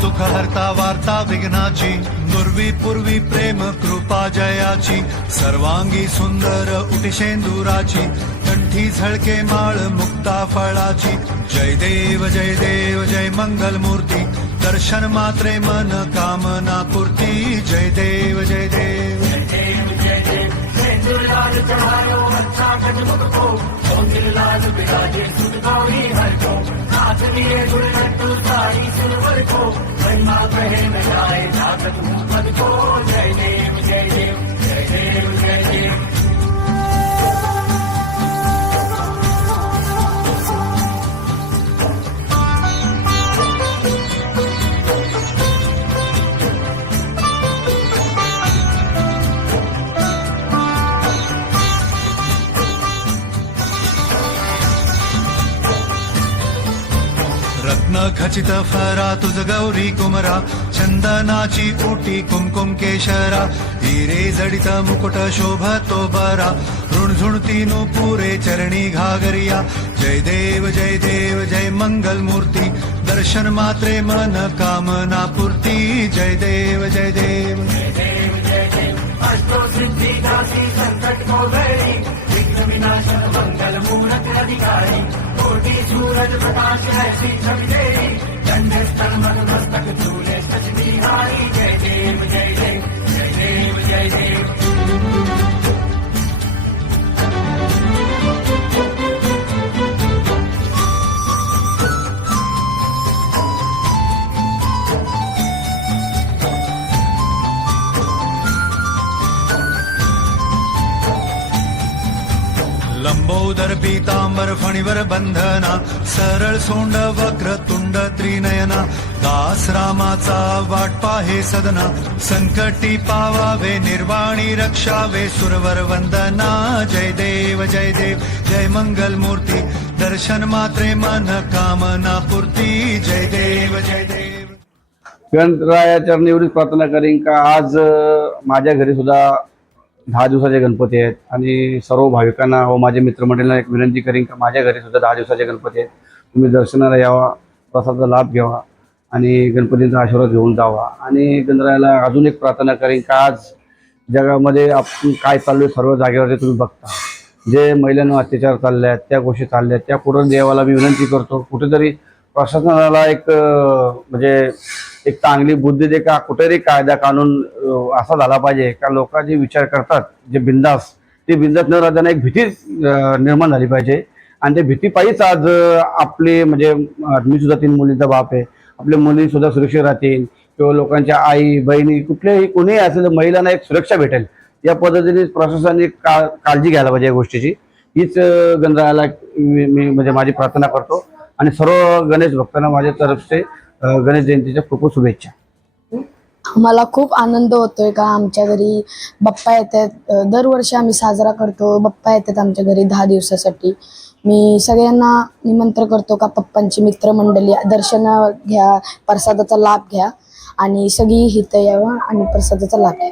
दुःख हरता वार्ता विघ्नाची दुर्वी पूर्वी प्रेम कृपा जयाची सर्वांगी सुंदर उटिशेंदुराची कंठी झळके माळ मुक्ता फळाची जय देव जय देव जय मंगल मूर्ती दर्शन मात्रे मन कामना पूर्ती जय देव जय देव रत्न खचित फरा तुझ गौरी कुमरा चंदनाची ओटी कुमकुम केशरा हिरे जडित मुकुट शोभतो बरा ऋणझुणती नो पुरे चरणी घागरिया जय देव जय देव जय मंगल मूर्ती दर्शन मात्रे मन कामना पूर्ती जय देव जय देव प्रकाश है श्री छवि देवी चंद्र लंबोदर पीतांबर फणीवर बंधना सरळ सोंड वक्र तुंड त्रिनयना दास रामाचा वाटपा हे सदना संकटी पावावे निर्वाणी रक्षावे सुरवर वंदना जय देव जय देव जय मंगल मूर्ती दर्शन मात्रे मन कामना पूर्ती जय देव जय देव। गणरायाच्या निवडीत प्रार्थना करीन का? आज माझ्या घरी सुद्धा दहा दिवसाचे गणपती आहेत. आणि सर्व भाविकांना व माझ्या मित्रमंडळींना एक विनंती करीन का माझ्या घरी सुद्धा दहा दिवसाचे गणपती आहेत. तुम्ही दर्शनाला यावा प्रसादाचा लाभ घ्यावा आणि गणपतींचा आशीर्वाद घेऊन जावा. आणि गणरायाला अजून एक प्रार्थना करीन का आज जगामध्ये आपण काय चालू आहे सर्व जागेवरती तुम्ही बघता. जे महिलांवर अत्याचार चालले आहेत त्या गोष्टी चालल्या आहेत त्या कुठं देवाला मी विनंती करतो. कुठेतरी प्रशासनाला एक म्हणजे एक चांगली बुद्धी दे का कुठेतरी कायदा कानून असा झाला पाहिजे. का लोक जे विचार करतात जे बिंदास ते बिंदास न राहताना एक भीती निर्माण झाली पाहिजे. आणि त्या भीतीपायीच आज आपले म्हणजे मी सुद्धा तीन मुलींचा बाप आहे. आपल्या मुली सुद्धा सुरक्षित राहतील. किंवा लोकांच्या आई बहिणी कुठल्याही कोणीही असेल तर महिलांना एक सुरक्षा भेटेल. या पद्धतीने प्रशासनाने का काळजी घ्यायला पाहिजे या गोष्टीची. हीच गणरायाला मी म्हणजे माझी प्रार्थना करतो. आणि सर्व गणेश भक्तांना माझ्या तर्फे गणेश जयंतीच्या खूप खूप शुभेच्छा. मला खूप आनंद होतोय का आमच्या घरी बाप्पा येतात. दरवर्षी आम्ही साजरा करतो. बाप्पा येतात आमच्या घरी दहा दिवसासाठी. मी सगळ्यांना निमंत्रण करतो का पप्पांची मित्रमंडळी दर्शन घ्या प्रसादाचा लाभ घ्या आणि सगळी हित यावं आणि प्रसादाचा लाभ घ्या.